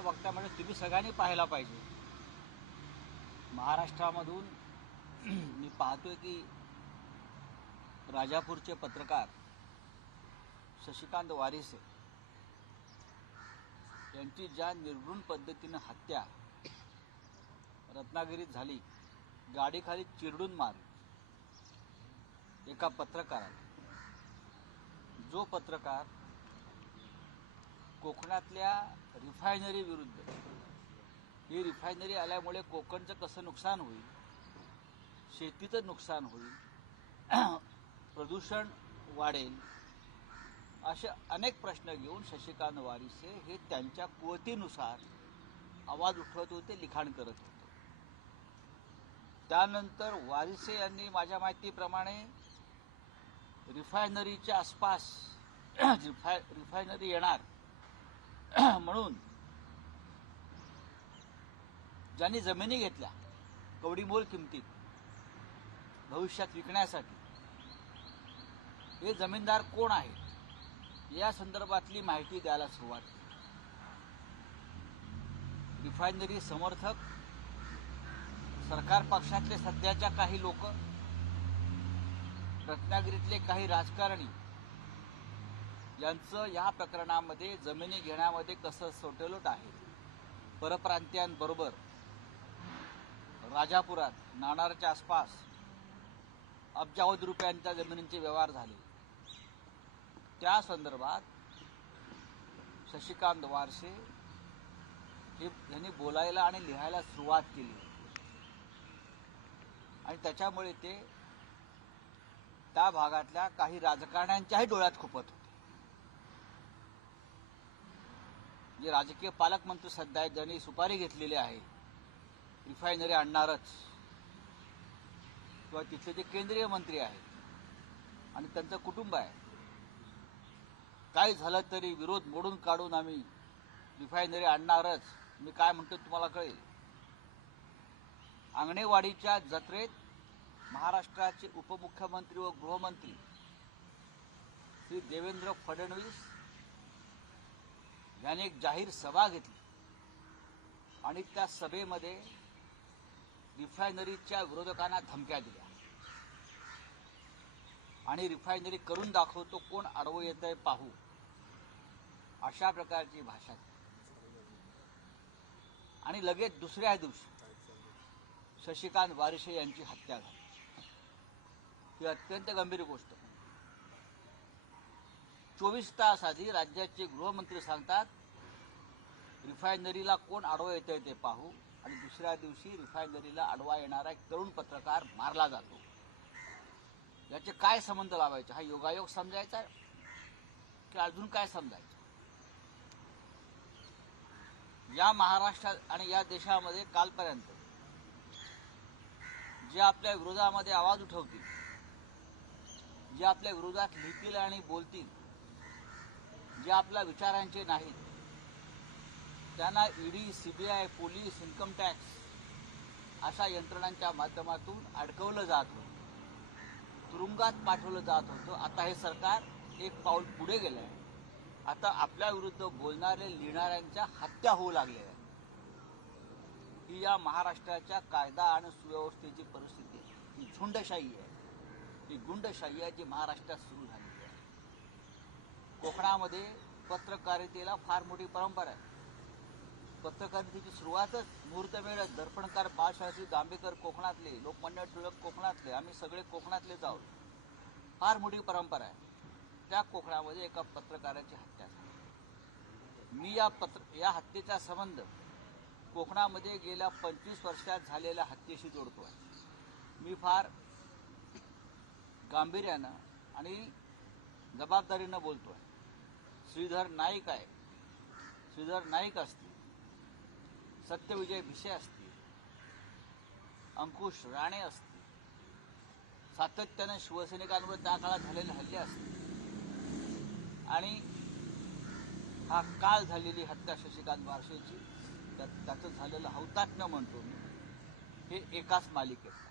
असं वक्तव्य म्हणजे तुम्ही सगळ्यांनी पाहायला पाहिजे. महाराष्ट्रामधून मी पाहतोय की राजापूरचे पत्रकार शशिकांत वारिसे यांची ज्या निर्घृण पद्धतीनं हत्या रत्नागिरीत झाली, गाडीखाली चिरडून मार एका पत्रकाराला, जो पत्रकार कोकणातल्या रिफायनरी विरुद्ध, ही रिफायनरी आल्यामुळे कोकणचं कसं नुकसान होईल, शेतीचं नुकसान होईल, प्रदूषण वाढेल, असे अनेक प्रश्न घेऊन शशिकांत वारिसे हे त्यांच्या कुवतीनुसार आवाज उठवत होते, लिखाण करत होते. त्यानंतर वारिसे यांनी माझ्या माहितीप्रमाणे रिफायनरीच्या आसपास रिफायनरी येणार म्हणून ज्यांनी जमिनी घेतल्या कवडीमोल किमतीत भविष्यात विकण्यासाठी, हे जमीनदार कोण आहेत या संदर्भातली माहिती द्यायला सुरुवात केली. रिफायनरी समर्थक, सरकार पक्षातले सध्याच्या काही लोक, रत्नागिरीतले काही राजकारणी यांचं या प्रकरणामध्ये जमिनी घेण्यामध्ये कसं सोटेलोट आहे. परप्रांतीयांबरोबर राजापुरात, नाणारच्या आसपास अब्जावधी रुपयांच्या जमिनींचे व्यवहार झाले. त्या संदर्भात शशिकांत वारसे यांनी बोलायला आणि लिहायला सुरुवात केली आणि त्याच्यामुळे ते त्या भागातल्या काही राजकारण्यांच्याही डोळ्यात खुपत होते. जे राजकीय पालकमंत्री सध्या आहेत, ज्यांनी सुपारी घेतलेली आहे रिफायनरी आणणारच, किंवा तिथले जे केंद्रीय मंत्री आहेत आणि त्यांचं कुटुंब आहे, काय झालं तरी विरोध मोडून काढून आम्ही रिफायनरी आणणारच. मी काय म्हणतो तुम्हाला कळेल. आंगणेवाडीच्या जत्रेत महाराष्ट्राचे उपमुख्यमंत्री व गृहमंत्री श्री देवेंद्र फडणवीस यांनी एक जाहीर सभा घेतली आणि त्या सभेमध्ये रिफायनरीच्या विरोधकांना धमक्या दिल्या आणि रिफायनरी करून दाखवतो, कोण आडवं येतंय पाहू, अशा प्रकारची भाषा. आणि लगेच दुसऱ्या दिवशी शशिकांत वारिसे यांची हत्या झाली. ही अत्यंत गंभीर गोष्ट. 24 तास आधी राज्याचे गृहमंत्री सांगतात रिफायनरीला कोण आडवं येतंय ते पाहू, आणि दुसऱ्या दिवशी रिफायनरीला आडवा येणारा एक तरुण पत्रकार मारला जातो. याचे काय संबंध लावायचे? हा योगायोग समजायचा की अजून काय समजायचं? या महाराष्ट्रात आणि या देशामध्ये कालपर्यंत जे आपल्या विरोधामध्ये आवाज उठवतील, जे आपल्या विरोधात लिहितील आणि बोलतील, जे आपल्या विचारांचे नाहीत, त्यांना ED, CBI, police, income tax अशा यंत्रणांच्या माध्यमातून अडकवलं जात होतं, तुरुंगात पाठवलं जात होतं. आता हे सरकार एक पाऊल पुढे गेलंय. आता आपल्या विरुद्ध बोलणारे, लिहिणाऱ्यांच्या हत्या होऊ लागल्या आहेत. ही या महाराष्ट्राच्या कायदा आणि सुव्यवस्थेची परिस्थिती आहे. ही झुंडशाही आहे, ही गुंडशाही आहे जी महाराष्ट्रात सुरू झालेली आहे. कोकणामध्ये पत्रकारितेला फार मोठी परंपरा आहे. पत्रकारितेची सुरुवातच मुहूर्तमेढ, दर्पणकार बाळशास्त्री जांभेकर कोकणातले, लोकमान्य टिळक कोकणातले, आम्ही सगळे कोकणातलेच आहोत. फार मोठी परंपरा आहे. त्या कोकणामध्ये एका पत्रकाराची हत्या झाली. मी या हत्येचा संबंध कोकणामध्ये गेल्या 25 वर्षात झालेल्या हत्येशी जोडतो आहे. मी फार गांभीर्यानं आणि जबाबदारीनं बोलतो आहे. श्रीधर नाईक आहे, श्रीधर नाईक असतील, सत्यविजय भिसे असतील, अंकुश राणे असतील, सातत्यानं शिवसैनिकांवर त्या काळात झालेले हल्ले असतील, आणि हा काल झालेली हत्या शशिकांत वारसेची, त्याचं झालेलं हौतात्म्य म्हणतो मी, हे एकाच मालिकेत आहे.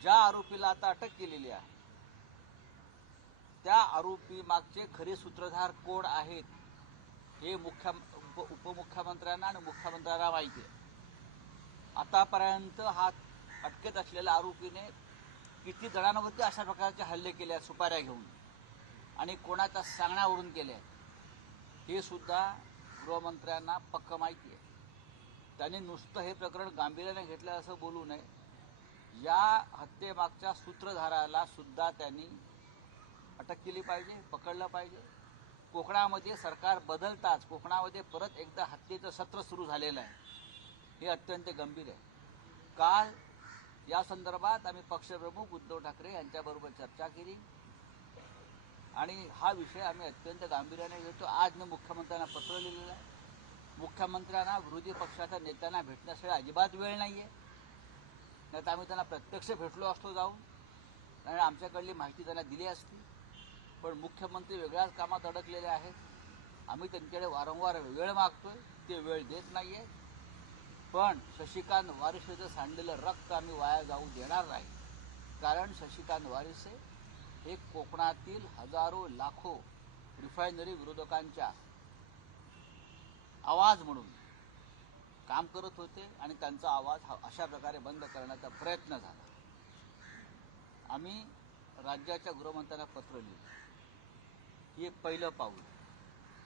ज्या आरोपीला आता अटक केलेली आहे त्या आरोपी मागचे खरे सूत्रधार कोण आहेत हे उपमुख्यमंत्र्यांना आणि मुख्यमंत्र्यांना माहिती आहे. आतापर्यंत हा अटकेत असलेल्या आरोपीने किती जणांवरती अशा प्रकारचे हल्ले केले आहेत सुपाऱ्या घेऊन आणि कोणाच्या सांगण्यावरून केले आहेत हे सुद्धा गृहमंत्र्यांना पक्क माहिती आहे. त्यांनी नुसतं हे प्रकरण गांभीर्याने घेतलं असं बोलू नये. या हत्येमागच्या सूत्रधाराला सुद्धा त्यांनी अटक केली पाहिजे, पकडलं पाहिजे. कोकणामध्ये सरकार बदलताच कोकणामध्ये परत एकदा हत्येचं सत्र सुरू झालेलं आहे. हे अत्यंत गंभीर आहे. काल या संदर्भात आम्ही पक्षप्रमुख उद्धव ठाकरे यांच्याबरोबर चर्चा केली आणि हा विषय आम्ही अत्यंत गांभीर्याने घेतो. आज मी मुख्यमंत्र्यांना पत्र लिहिलेलं आहे. मुख्यमंत्र्यांना विरोधी पक्षाच्या नेत्यांना भेटण्यासाठी अजिबात वेळ नाही आहे. नाही तर आम्ही त्यांना प्रत्यक्ष भेटलो असतो जाऊन आणि आमच्याकडली माहिती त्यांना दिली असती. पण मुख्यमंत्री वेगळ्याच कामात अडकलेले आहेत. आम्ही त्यांच्याकडे वारंवार वेळ मागतोय, ते वेळ देत नाही आहे. पण शशिकांत वारिसेचं सांडलेलं रक्त आम्ही वाया जाऊ देणार नाही. कारण शशिकांत वारिसे हे कोकणातील हजारो लाखो रिफायनरी विरोधकांच्या आवाज म्हणून काम करत होते आणि त्यांचा आवाज अशा प्रकारे बंद करण्याचा प्रयत्न झाला. आम्ही राज्याच्या गृहमंत्र्यांना पत्र लिहिलं. हे पहिलं पाऊल.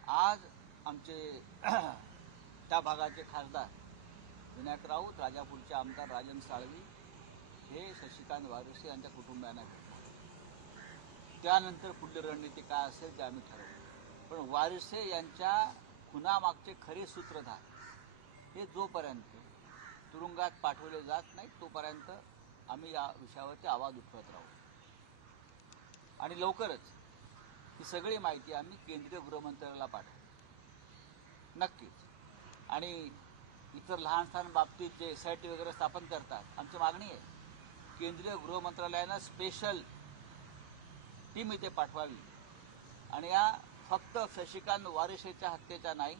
आज आमचे त्या भागाचे खासदार विनायक राऊत, राजापूरचे आमदार राजन साळवी हे शशिकांत वारिसे यांच्या कुटुंबियांना भेटणार. त्यानंतर पुढली रणनीती काय असेल ते आम्ही ठरवू. पण वारिसे यांच्या खुनामागचे खरे सूत्रधार हे जोपर्यंत तुरुंगात पाठवले जात नाही तोपर्यंत आम्ही या विषयावरती आवाज उठवत राहू. आणि लवकरच ही सगळी माहिती आम्ही केंद्रीय गृहमंत्र्याला पाठवू नक्कीच. आणि इतर लहान सहान बाबतीत जे SIT वगैरे स्थापन करतात, आमची मागणी आहे केंद्रीय गृहमंत्रालयानं स्पेशल टीम इथे पाठवावी आणि या फक्त शशिकांत वारिसेच्या हत्येच्या नाही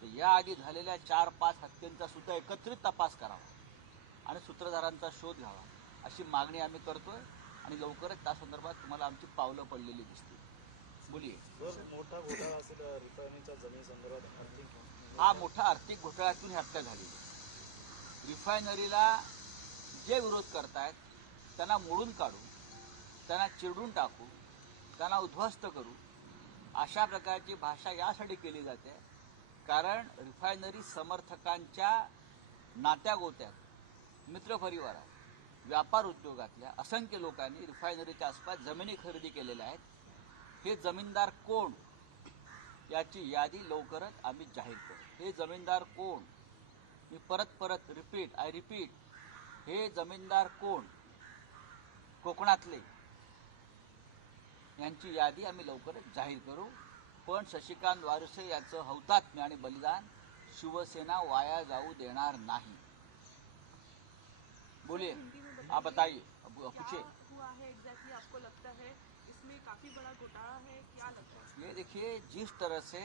तर याआधी झालेल्या 4-5 हत्येंचा सुद्धा एकत्रित तपास करावा आणि सूत्रधारांचा शोध घ्यावा अशी मागणी आम्ही करतोय. आणि लवकरच त्या संदर्भात तुम्हाला आमची पावलं पडलेली दिसतील. बोलिये. मोठा घोटाळा असेल रिफायनरीच्या जमिनी संदर्भात. हा मोठा आर्थिक घोटाळ्यातून ही हत्या झालेली. रिफायनरीला जे विरोध करतायत त्यांना मोडून काढू, त्यांना चिरडून टाकू, त्यांना उद्ध्वस्त करू अशा प्रकारची भाषा यासाठी केली जाते कारण रिफायनरी समर्थकांच्या नात्यागोत्यात, मित्रपरिवारात, व्यापार उद्योगातल्या असंख्य लोकांनी रिफायनरीच्या आसपास जमिनी खरेदी केलेल्या आहेत. हे जमीनदार कोण याची यादी लवकरच आम्ही जाहीर करू. हे जमीनदार कोण, मी परत रिपीट, हे जमीनदार कोण, कोकणातले, यांची यादी आम्ही लवकरच जाहीर करू. पण शशिकांत वारिसे याचं हौतात्म्य आणि बलिदान शिवसेना वाया जाऊ देणार नाही. बोलिए, आप बताइए, पूछिए. हुआ है एग्जैक्टली आपको लगता है इसमें काफी बड़ा घोटाला है, क्या लगता है? ये देखिए, जिस तरह से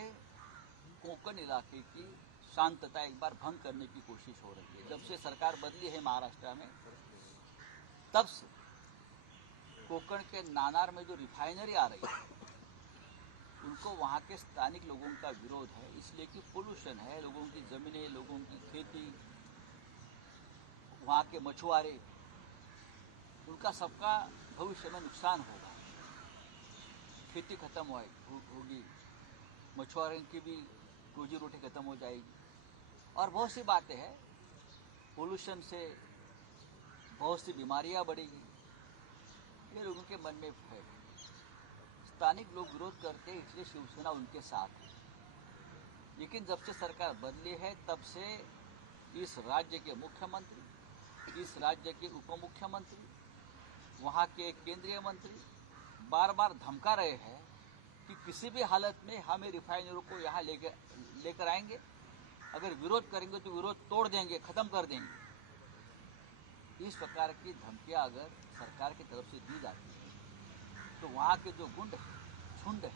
कोंकण इलाके की शांतता एक बार भंग करने की कोशिश हो रही है, जब से सरकार बदली है महाराष्ट्र में तब से कोंकण के नानार में जो रिफाइनरी आ रही है उनको वहाँ के स्थानिक लोगों का विरोध है, इसलिए कि पोल्यूशन है, लोगों की जमीनें, लोगों की खेती, वहाँ के मछुआरे, उनका सबका भविष्य में नुकसान होगा. खेती खत्म होगी, मछुआरों की भी रोजी रोटी खत्म हो जाएगी और बहुत सी बातें हैं. पोल्यूशन से बहुत सी बीमारियां बढ़ेगी. ये लोगों के मन में है. स्थानिक लोग विरोध करते हैं इसलिए शिवसेना उनके साथ है. लेकिन जब से सरकार बदली है तब से इस राज्य के मुख्यमंत्री, इस राज्य के उपमुख्यमंत्री, वहाँ के केंद्रीय मंत्री बार बार धमका रहे हैं कि किसी भी हालत में हमें रिफाइनरों को यहाँ लेकर आएंगे, अगर विरोध करेंगे तो विरोध तोड़ देंगे, खत्म कर देंगे. इस प्रकार की धमकियां अगर सरकार की तरफ से दी जाती है तो वहाँ के जो गुंड है, झुंड है,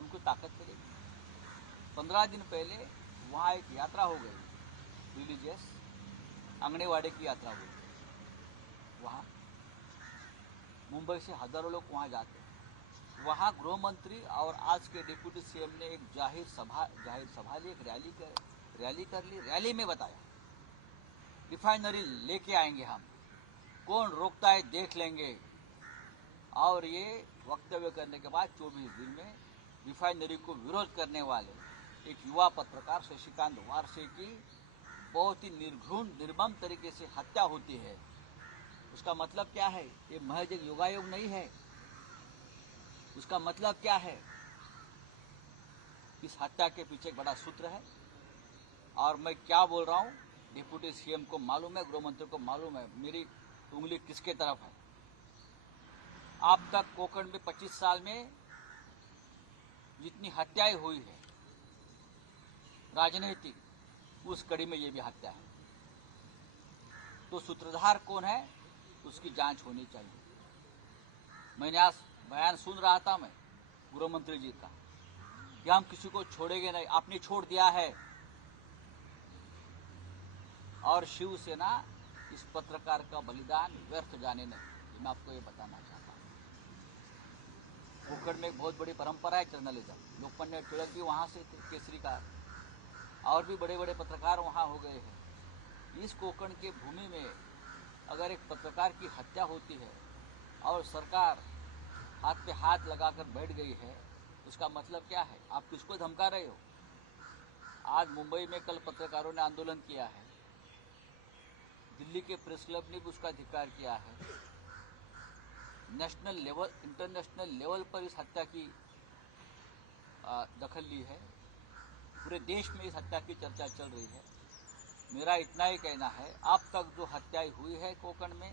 उनको ताकत मिलेगी. 15 दिन पहले वहाँ एक यात्रा हो गई रिलीजियस, आंगणेवाड़े की यात्रा हुई. वहाँ मुंबई से हजारों लोग वहाँ जाते हैं. वहाँ गृह मंत्री और आज के डिप्टी सीएम ने एक जाहिर सभा ली, एक रैली कर ली। रैली में बताया रिफाइनरी लेके आएंगे हम, कौन रोकता है देख लेंगे। और ये वक्तव्य करने के बाद 24 दिन में रिफाइनरी को विरोध करने वाले एक युवा पत्रकार शशिकांत वारसे की बहुत ही निर्घृण निर्मम तरीके से हत्या होती है। उसका मतलब क्या है? ये महज एक योगायोग नहीं है। उसका मतलब क्या है? इस हत्या के पीछे एक बड़ा सूत्र है। और मैं क्या बोल रहा हूँ डिप्टी सीएम को मालूम है, गृह मंत्री को मालूम है मेरी उंगली किसके तरफ है। अब तक कोकण में 25 साल में जितनी हत्याएं हुई है राजनीतिक, उस कड़ी में ये भी हत्या है। तो सूत्रधार कौन है उसकी जांच होनी चाहिए। मैंने आज बयान सुन रहा था मैं गृह मंत्री जी का कि हम किसी को छोड़ेंगे नहीं, आपने छोड़ दिया है। और शिवसेना इस पत्रकार का बलिदान व्यर्थ जाने नहीं, मैं आपको ये बताना चाहता हूँ। कोकण में एक बहुत बड़ी परंपरा है जर्नलिज्म। लोकमान्य तिलक भी वहाँ से थे, केसरीकार, और भी बड़े बड़े पत्रकार वहाँ हो गए हैं। इस कोकण के भूमि में अगर एक पत्रकार की हत्या होती है और सरकार हाथ पे हाथ लगाकर बैठ गई है, उसका मतलब क्या है? आप किसको धमका रहे हो? आज मुंबई में कल पत्रकारों ने आंदोलन किया है, दिल्ली के प्रेस क्लब ने भी उसका धिक्कार किया है। नेशनल लेवल, इंटरनेशनल लेवल पर इस हत्या की दखल ली है। पूरे देश में इस हत्या की चर्चा चल रही है। मेरा इतना ही कहना है, अब तक जो हत्याएं हुई है कोकण में,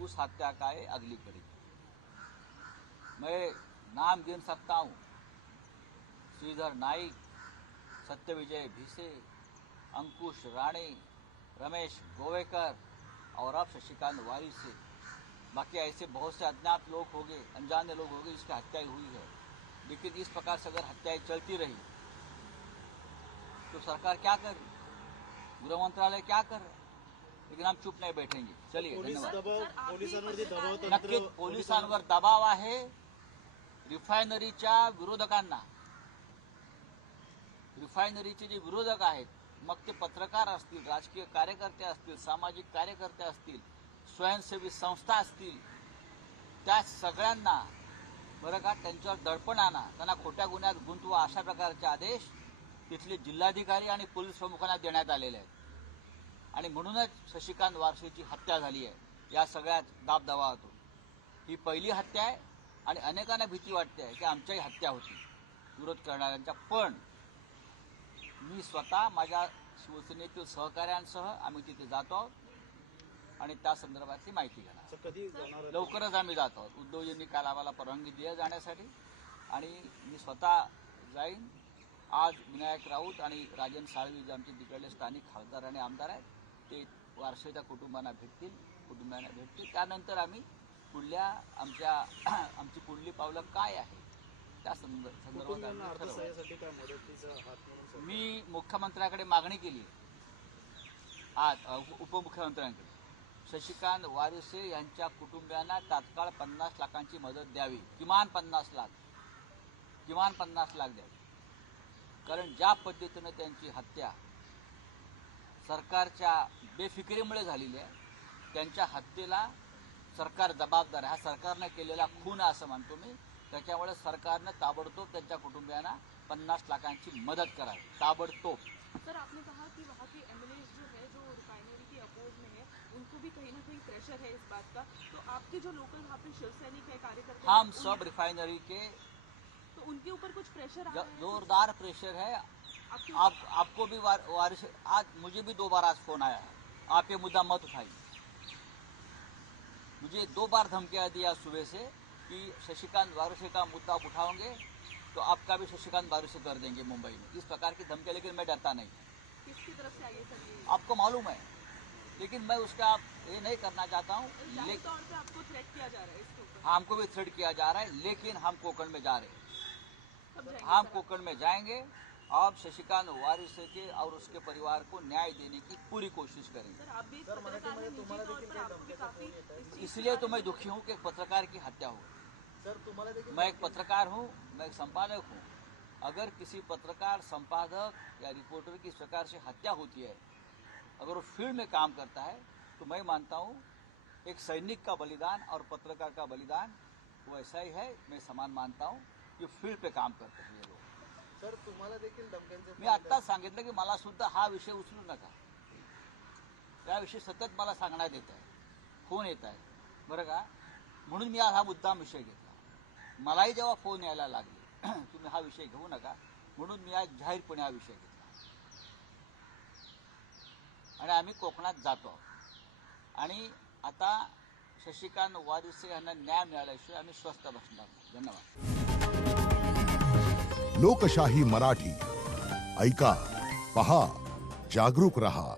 उस हत्या का ये अगली कड़ी। मैं नाम गिन सकता हूँ, श्रीधर नाइक, सत्यविजय भिसे, अंकुश राणे, रमेश गोवेकर और अब शशिकांत वारिसे। बाकी ऐसे बहुत से अज्ञात लोग हो गए, अनजाने लोग हो गए जिसकी हत्याएं हुई है। लेकिन इस प्रकार से अगर हत्याएं चलती रही तो सरकार क्या कर रही, गृह मंत्रालय क्या कर रहा है? लेकिन हम चुप नहीं बैठेंगे। चलिए, धन्यवाद। पोलिसांवरती दबाव तंत्र, नक्कीच पोलिसांवर दबाव आहे रिफायनरीच्या विरोधकांना। रिफायनरीचे जे विरोधक आहेत, मग ते पत्रकार असतील, राजकीय कार्यकर्ते असतील, सामाजिक कार्यकर्ते असतील, स्वयंसेवी संस्था असतील, त्या सगळ्यांना बरं का त्यांच्यावर दडपण आणा, त्यांना खोट्या गुन्ह्यात गुंतवा, अशा प्रकारचे आदेश तिथले जिल्हाधिकारी आणि पोलीस प्रमुखांना देण्यात आलेले आहेत। आणि म्हणूनच शशिकांत वारसेची हत्या झाली आहे या सगळ्या दाबदबावातून। ही पहिली हत्या आहे आणि अनेकांना भीती वाटते आहे की आमच्याही हत्या होती विरोध करणाऱ्यांच्या। पण मी स्वतः माझ्या शिवसेनेतील सहकाऱ्यांसह आम्ही तिथे जातो आहोत आणि त्या संदर्भातली माहिती घेणार। कधी जाणार? लवकरच आम्ही जात आहोत। उद्धवजींनी काल आम्हाला परवानगी दिली जाण्यासाठी आणि मी स्वतः जाईन। आज विनायक राऊत आणि राजन साळवी जे आमचे तिकडले स्थानिक खासदार आणि आमदार आहेत ते वारसेच्या कुटुंबांना भेटतील। त्यानंतर आम्ही पुढल्या आमची पुढली पावलं काय आहे त्या संदर्भात आम्ही ठरवू। मी मुख्यमंत्र्याकडे मागणी केली आज, उपमुख्यमंत्र्यांकडे शशिकांत वारसे यांच्या कुटुंबियांना तात्काळ 50 लाखांची मदत द्यावी, किमान 50 लाख द्यावी। कारण ज्या पद्धतीनं त्यांची हत्या सरकारच्या बेफिकिरीमुळे झालेली आहे, त्यांच्या हत्येला सरकार जबाबदार आहे। हा सरकारनं केलेला खून आहे असं मानतो मी। त्याच्यामुळे सरकारनं ताबडतोब त्यांच्या कुटुंबियांना 50 लाखांची मदत करावी, ताबडतोब। सर, आपने कहा कि वहाँ के एमएलए जो है, जो रिफाइनरी के अपोज में है, उनको भी कहीं ना कहीं प्रेशर है इस बात का। तो आपके जो लोकल वहाँ पे शिवसैनिक है, कार्यकर्ता, हम सब रिफाइनरी के, तो उनके ऊपर कुछ प्रेशर आ रहा है? जोरदार प्रेशर है। आपको भी वारिस, आज मुझे भी 2 बार आज फोन आया है, आप ये मुद्दा मत उठाइए। मुझे 2 बार धमकियां दिया सुबह से कि शशिकांत वारसे का मुद्दा उठाओगे तो आपका भी शशिकांत वारसे कर देंगे मुंबई में, इस प्रकार की धमकियां। लेकिन मैं डरता नहीं। किसकी तरफ से आई है सर ये? आपको मालूम है, लेकिन मैं उसका ये नहीं करना चाहता हूँ। जाहिर तौर पे आपको थ्रेट किया जा रहा है इसके ऊपर। हमको भी थ्रेट किया जा रहा है, लेकिन हम कोकण में जा रहे हैं। कब जाएंगे हम सर? कोकण में जाएंगे। अब शशिकांत वारसे के और उसके परिवार को न्याय देने की पूरी कोशिश करेंगे। सर, आप भी एक पत्रकार हैं, निजी तौर पर आपको भी काफी इस चीज़ इसलिए के तो मैं बारे में दुखी हूँ कि एक पत्रकार की हत्या हो। सर तुम्हाला देखील मैं एक पत्रकार हूँ, मैं एक संपादक हूँ। अगर किसी पत्रकार, संपादक या रिपोर्टर की इस प्रकार से हत्या होती है, अगर वो फील्ड में काम करता है, तो मैं मानता हूँ एक सैनिक का बलिदान और पत्रकार का बलिदान वैसा ही है। मैं समान मानता हूँ कि फील्ड पे काम करते हैं ये लोग। सर तुम्हाला देखील धमक्यांचे मी आत्ताच सांगितलं की मला सुद्धा हा विषय उचलू नका, याविषयी सतत मला सांगण्यात येत आहे, फोन येत आहे, बरं का. म्हणून मी आज हा मुद्दाम विषय घेतला. मलाही जेव्हा फोन यायला लागले तुम्ही हा विषय घेऊ नका, म्हणून मी आज जाहीरपणे हा विषय घेतला. आणि आम्ही कोकणात जातो आहोत आणि आता शशिकांत वारिसे यांना न्याय मिळाल्याशिवाय आम्ही स्वस्थ बसणार नाही. धन्यवाद. लोकशाही मराठी ऐका, पहा, जागरूक रहा.